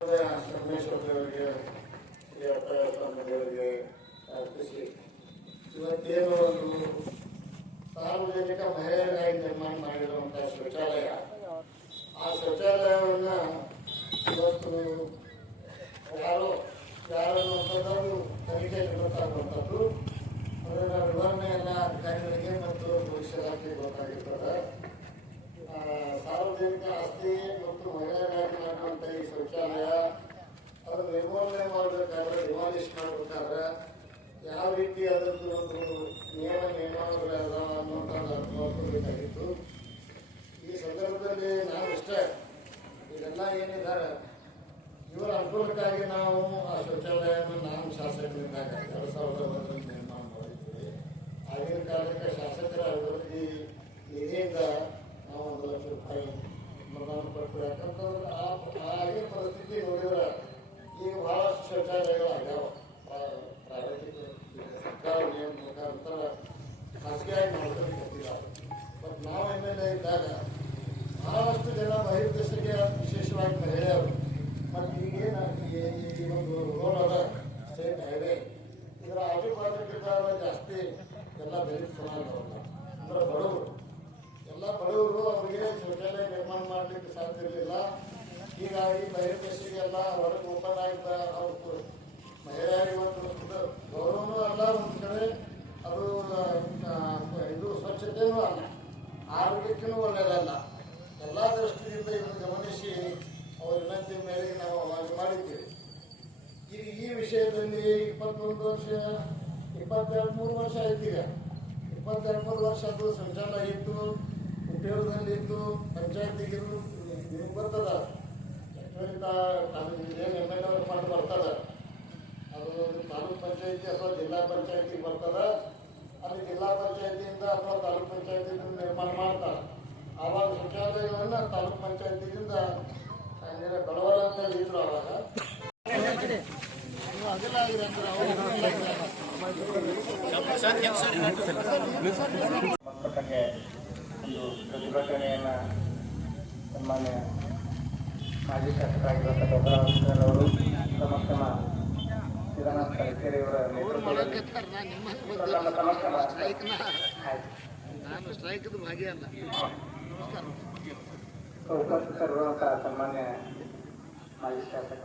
ಶ್ರೀ ಅಪ್ಪಯ್ಯಪ್ಪ ದೇವರಿಗೆ ಅರ್ಪಿಸಿ ಇವತ್ತೇನು ಒಂದು ಸಾರ್ವಜನಿಕ ಮಹಿಳೆಯರಾಗಿ ನಿರ್ಮಾಣ ಮಾಡಿರುವಂತಹ ಶೌಚಾಲಯ ಆ ಶೌಚಾಲಯವನ್ನ ಇವತ್ತು ಯಾರೋ ಯಾರು ಅನ್ನೋದು ತನಿಖೆ ಗೊತ್ತಾಗುವಂಥದ್ದು ಅದರ ವಿವರಣೆ ಎಲ್ಲ ಅಧಿಕಾರಿಗಳಿಗೆ ಮತ್ತು ಗೊತ್ತಾಗಿರ್ತದೆ ಆ, ಸಾರ್ವಜನಿಕ ಆಸ್ತಿ ಮತ್ತು ಮಹಿಳೆಯರಾಗಿ ಮಾಡುವಂಥ ಈ ಶೌಚಾಲಯ ಅದನ್ನು ನಿರ್ಮೂಲನೆ ಮಾಡಬೇಕಾದ್ರೆ ಡಿಮಾಲಿಷ್ ಮಾಡಬೇಕಾದ್ರೆ ಯಾವ ರೀತಿ ಅದರದ್ದು ಒಂದು ನಿಯಮ ನಿಯಮಾವಳಿ ಅದಾವ ನೋಡ್ಕೋಬೇಕಾಗಿತ್ತು ಈ ಸಂದರ್ಭದಲ್ಲಿ ನಾವು ಇಷ್ಟೇ, ಇದೆಲ್ಲ ಏನಿದ್ದಾರೆ, ಇವರ ಅನುಕೂಲಕ್ಕಾಗಿ ನಾವು ಆ ಶೌಚಾಲಯವನ್ನು ನಾನು ಶಾಸಕರಿದ್ದಾಗ ಎರಡು ಸಾವಿರದ ಒಂದರಲ್ಲಿ ನಿರ್ಮಾಣ ಮಾಡಿದ್ದೀವಿ ಆಗಿನ ಕಾಲಕ್ಕೆ ಶಾಸಕರ ಅಭಿವೃದ್ಧಿ ನಿಧಿಯಿಂದ ನಾವು ಒಂದು ಲಕ್ಷ ರೂಪಾಯಿ ಯಾಕಂತಂದ್ರೆ ಆ ಆ ಆಗಿನ ಪರಿಸ್ಥಿತಿ ನೋಡಿದ್ರೆ ಈಗ ಬಹಳಷ್ಟು ಶೌಚಾಲಯಗಳು ಆಗ್ಯಾವ ಪ್ರೈವೇಟ್ ಸರ್ಕಾರ ನಿಯಮ ಮುಖಾಂತರ ಖಾಸಗಿಯಾಗಿ ಮಾಡ್ಕೊಂಡು ಕಟ್ಟಿದ್ದಾರೆ ಬಟ್ ನಾವು ಎಮ್ ಎಲ್ ಎ ಇದ್ದಾಗ ಬಹಳಷ್ಟು ಜನ ಬಹಿರ್ದೇಶಕ್ಕೆ ವಿಶೇಷವಾಗಿ ಮಹಿಳೆಯರು ಮತ್ತು ಈಗೇನು ಈ ಈ ಒಂದು ರೋಡ್ ಅದ ಸ್ಟೇಟ್ ಹೈವೇ ಇದರ ಆಜು ಬಾಜುಕಿದ್ದಾಗ ಜಾಸ್ತಿ ಎಲ್ಲ ದಲಿತ ಸಮಾಜವಲ್ಲ ಅಂದ್ರೆ ಬಡವರು ಮಾಡಲಿಕ್ಕೆ ಸಾಧ್ಯ ಇರಲಿಲ್ಲ. ಹೀಗಾಗಿ ಬಹಿರ್ದೇಶಿಗೆಲ್ಲ ಹೊರಗೆ ಓಪನ್ ಆಗಿದ್ದ ಅವ್ರು ಮಹಿಳೆಯರಿಗೆ ಒಂದು ಗೌರವನೂ ಅಲ್ಲ, ಒಂದು ಕಡೆ ಅದು ಇದು ಸ್ವಚ್ಛತೆಯೂ ಅಲ್ಲ ಆರೋಗ್ಯಕ್ಕೂ ಒಳ್ಳೆಯದಲ್ಲ ಎಲ್ಲ ದೃಷ್ಟಿಯಿಂದ ಇದನ್ನು ಗಮನಿಸಿ ಅವರ ವಿನಂತಿ ಮೇಲೆ ನಾವು ಅವಾಗ ಮಾಡಿದ್ದೇವೆ. ಈಗ ಈ ವಿಷಯದಲ್ಲಿ ಇಪ್ಪತ್ತೊಂದು ವರ್ಷ, ಇಪ್ಪತ್ತೆರಡು, ಮೂರು ವರ್ಷ ಆಯ್ತೀಗ ಇಪ್ಪತ್ತೆರಡು, ಮೂರು ವರ್ಷ ಅದು ಶೌಚಾಲಯ ಇತ್ತು. ಉಪಯೋಗದಲ್ಲಿತ್ತು ಪಂಚಾಯತಿಗೆ ನಿಮ್ಗೆ ಬರ್ತದ ಏನು ಎಂ ಎಲ್ ಅವ್ರ ಫಂಡ್ ಬರ್ತದ? ಅದು ತಾಲೂಕ್ ಪಂಚಾಯತಿ ಅಥವಾ ಜಿಲ್ಲಾ ಪಂಚಾಯತಿಗೆ ಬರ್ತದ. ಅಲ್ಲಿ ಜಿಲ್ಲಾ ಪಂಚಾಯತಿಯಿಂದ ಅಥವಾ ತಾಲೂಕ್ ಪಂಚಾಯತಿಯಿಂದ ನಿರ್ಮಾಣ ಮಾಡ್ತಾರೆ. ಆವಾಗ ಶೌಚಾಲಯಗಳನ್ನ ತಾಲೂಕ್ ಪಂಚಾಯತಿಯಿಂದ ಬಡವರ ಅಂತ ಇದ್ರು ಅವಾಗ ಅದಿಲ್ಲ ಆಗಿದೆ ಅಂದ್ರೆ ಮಕ್ಕಳಿಗೆ ಒಂದು ಪ್ರತಿಭಟನೆಯನ್ನು ಸನ್ಮಾನ್ಯ ಮಾಜಿ ಶಾಸಕರಾಗಿರುವಂಥ ಅವರು ತಮ್ಮ ತಮ್ಮ ಸಿದ್ದನಾಥ ಕಲಿಕೆರೆಯವರ ನೇತೃತ್ವದಲ್ಲಿ ತಮ್ಮ ಭಾಗಿಯಲ್ಲ ಉಪಸ್ಥಿತರಿರುವಂಥ ಸನ್ಮಾನ್ಯ ಮಾಜಿ ಶಾಸಕರು.